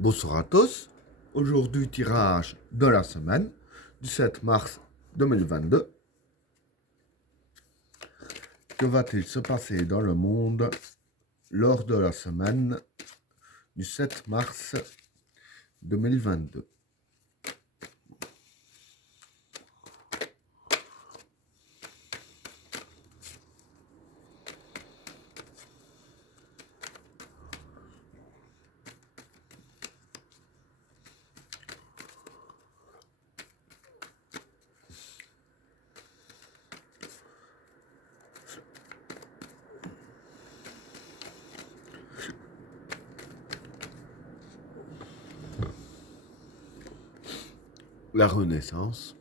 Bonsoir à tous. Aujourd'hui, tirage de la semaine du 7 mars 2022. Que va-t-il se passer dans le monde lors de la semaine du 7 mars 2022? La Renaissance,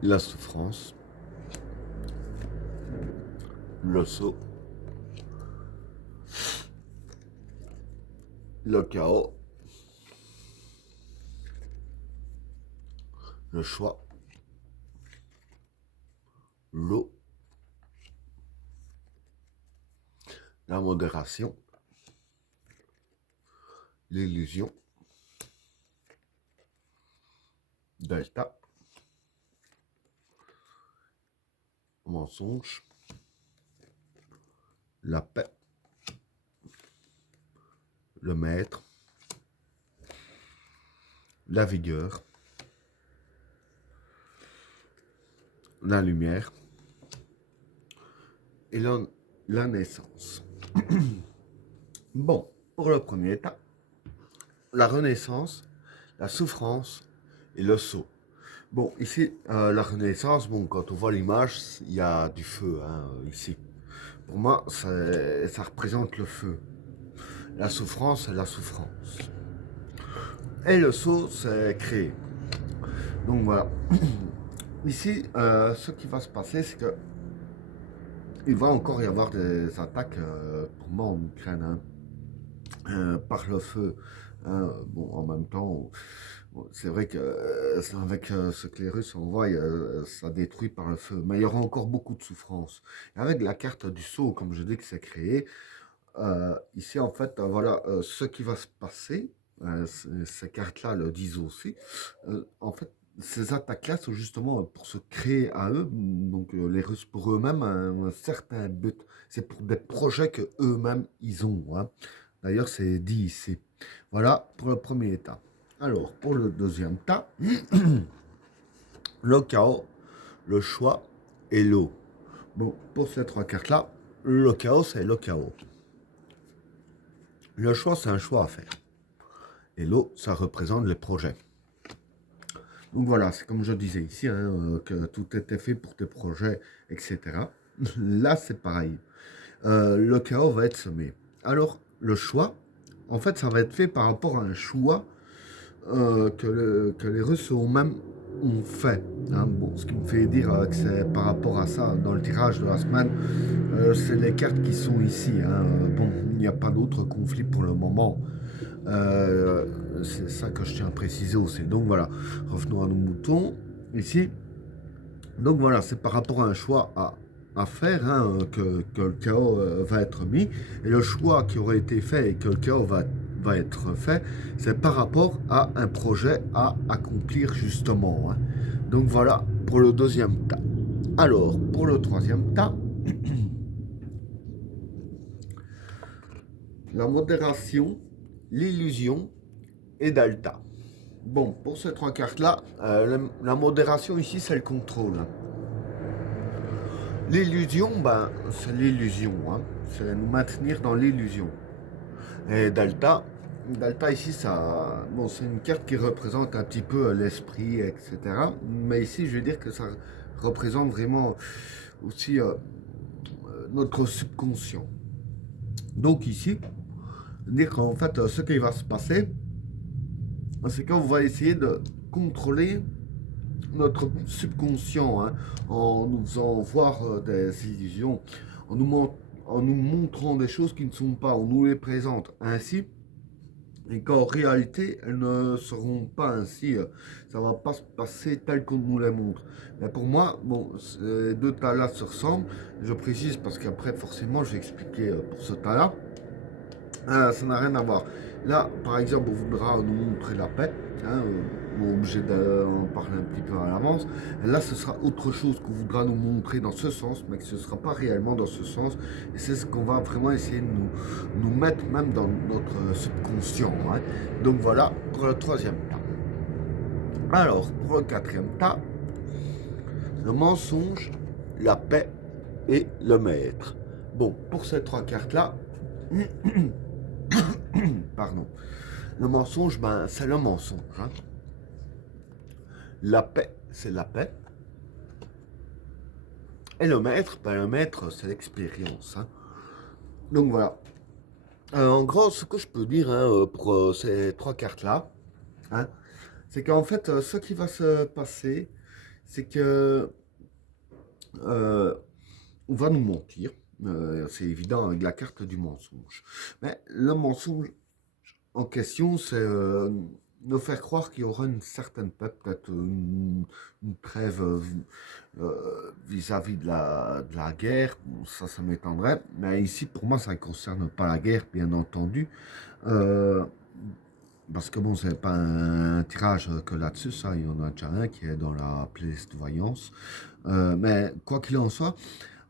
la souffrance, le sceau, le chaos, le choix, l'eau, la modération, l'illusion, delta, mensonge, la paix, le maître, la vigueur, la lumière et la naissance. Bon, pour le premier état, la renaissance, la souffrance et le sceau. Bon, ici, la renaissance, bon, quand on voit l'image, il y a du feu, hein, ici. Pour moi, ça représente le feu. La souffrance, c'est la souffrance. Et le sceau, c'est créer. Donc voilà. Ici, ce qui va se passer, c'est que il va encore y avoir des attaques, pour moi, en Ukraine, hein, par le feu. Hein. Bon, en même temps, bon, c'est vrai que avec ce que les Russes envoient, ça détruit par le feu. Mais il y aura encore beaucoup de souffrance. Et avec la carte du sceau, comme je dis que c'est créé, ici, en fait, voilà, ce qui va se passer, ces cartes-là le disent aussi, en fait, ces attaques-là sont justement pour se créer à eux, donc les Russes pour eux-mêmes, un certain but. C'est pour des projets que eux-mêmes ils ont. Hein. D'ailleurs, c'est dit ici. Voilà pour le premier état. Alors, pour le deuxième état, le chaos, le choix et l'eau. Bon, pour ces trois cartes-là, le chaos, c'est le chaos. Le choix, c'est un choix à faire. Et l'eau, ça représente les projets. Donc voilà, c'est comme je disais ici, hein, que tout était fait pour tes projets, etc. Là, c'est pareil. Le chaos va être semé. Alors, le choix, en fait, ça va être fait par rapport à un choix que les Russes ont fait. Hein. Bon, ce qui me fait dire que c'est par rapport à ça, dans le tirage de la semaine, c'est les cartes qui sont ici. Hein. Bon, il n'y a pas d'autre conflit pour le moment. C'est ça que je tiens à préciser aussi. Donc voilà, revenons à nos moutons ici. Donc voilà, c'est par rapport à un choix à faire hein, que le chaos va être mis. Et le choix qui aurait été fait et que le chaos va être fait, c'est par rapport à un projet à accomplir justement. Hein. Donc voilà pour le deuxième tas. Alors, pour le troisième tas, la modération, l'illusion et Delta. Bon, pour ces trois cartes-là, la modération ici, c'est le contrôle. Hein. L'illusion, ben, c'est l'illusion. Hein. C'est nous maintenir dans l'illusion. Et Delta ici, ça, bon, c'est une carte qui représente un petit peu l'esprit, etc. Mais ici, je vais dire que ça représente vraiment aussi notre subconscient. Donc ici, dire qu'en fait, ce qui va se passer, c'est qu'on va essayer de contrôler notre subconscient hein, en nous faisant voir des illusions, en nous montrant des choses qui ne sont pas, on nous les présente ainsi, et qu'en réalité, elles ne seront pas ainsi. Ça ne va pas se passer tel qu'on nous les montre. Mais pour moi, bon, ces deux tas-là se ressemblent. Je précise parce qu'après, forcément, je vais expliquer pour ce tas-là. Ça n'a rien à voir. Là, par exemple, on voudra nous montrer la paix. Hein, on est obligé d'en parler un petit peu à l'avance. Là, ce sera autre chose qu'on voudra nous montrer dans ce sens, mais que ce ne sera pas réellement dans ce sens. Et c'est ce qu'on va vraiment essayer de nous mettre même dans notre subconscient. Hein. Donc voilà pour le troisième tas. Alors, pour le quatrième tas, le mensonge, la paix et le maître. Bon, pour ces trois cartes-là, pardon, le mensonge, ben, c'est le mensonge. Hein. La paix, c'est la paix. Et le maître, c'est l'expérience. Hein. Donc voilà. En gros, ce que je peux dire hein, pour ces trois cartes-là, hein, c'est qu'en fait, ce qui va se passer, c'est que on va nous mentir. C'est évident avec la carte du mensonge. Mais le mensonge en question, c'est nous faire croire qu'il y aura une certaine paix, peut-être une trêve vis-à-vis de la guerre. Bon, ça m'étonnerait. Mais ici, pour moi, ça ne concerne pas la guerre, bien entendu. Euh, Parce que bon, c'est pas un tirage que là-dessus, ça, il y en a déjà un qui est dans la playlist voyance. Mais quoi qu'il en soit,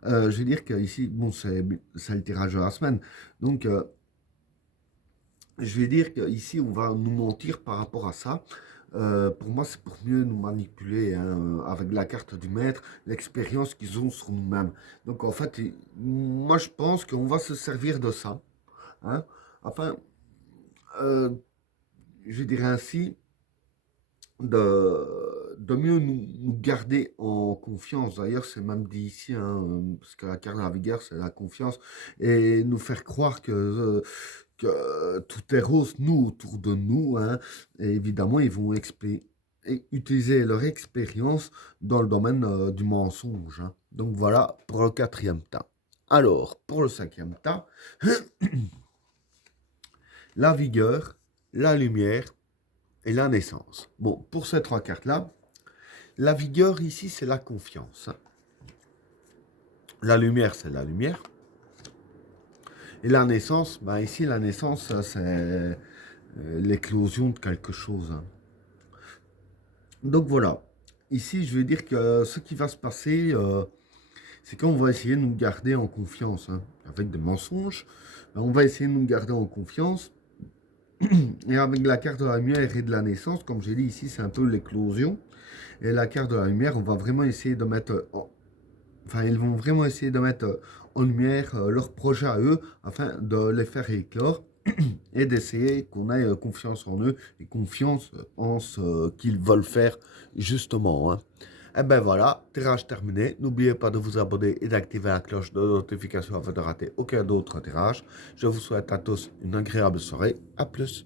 je veux dire qu'ici, bon, c'est le tirage de la semaine. Donc, je vais dire qu'ici, on va nous mentir par rapport à ça. Pour moi, c'est pour mieux nous manipuler hein, avec la carte du maître, l'expérience qu'ils ont sur nous-mêmes. Donc, en fait, moi, je pense qu'on va se servir de ça. Hein. Enfin, euh, je dirais ainsi, de mieux nous garder en confiance. D'ailleurs, c'est même dit ici, hein, parce que la carte de la vigueur, c'est la confiance, et nous faire croire que tout est rose, nous, autour de nous. Hein. Et évidemment, ils vont utiliser leur expérience dans le domaine du mensonge. Hein. Donc voilà pour le quatrième tas. Alors, pour le cinquième tas, la vigueur, la lumière et la naissance. Bon, pour ces trois cartes-là, la vigueur ici, c'est la confiance. Hein. La lumière, c'est la lumière. Et la naissance, ben ici, la naissance, c'est l'éclosion de quelque chose. Hein. Donc voilà. Ici, je veux dire que ce qui va se passer, c'est qu'on va essayer de nous garder en confiance. Hein. Avec des mensonges, ben, on va essayer de nous garder en confiance. Et avec la carte de la lumière et de la naissance, comme j'ai dit ici, c'est un peu l'éclosion. Et la carte de la lumière, on va vraiment essayer de mettre enfin, ils vont vraiment essayer de mettre en lumière leurs projets à eux afin de les faire éclore et d'essayer qu'on ait confiance en eux et confiance en ce qu'ils veulent faire justement. Hein. Et ben voilà, tirage terminé. N'oubliez pas de vous abonner et d'activer la cloche de notification afin de rater aucun d'autre tirage. Je vous souhaite à tous une agréable soirée. À plus.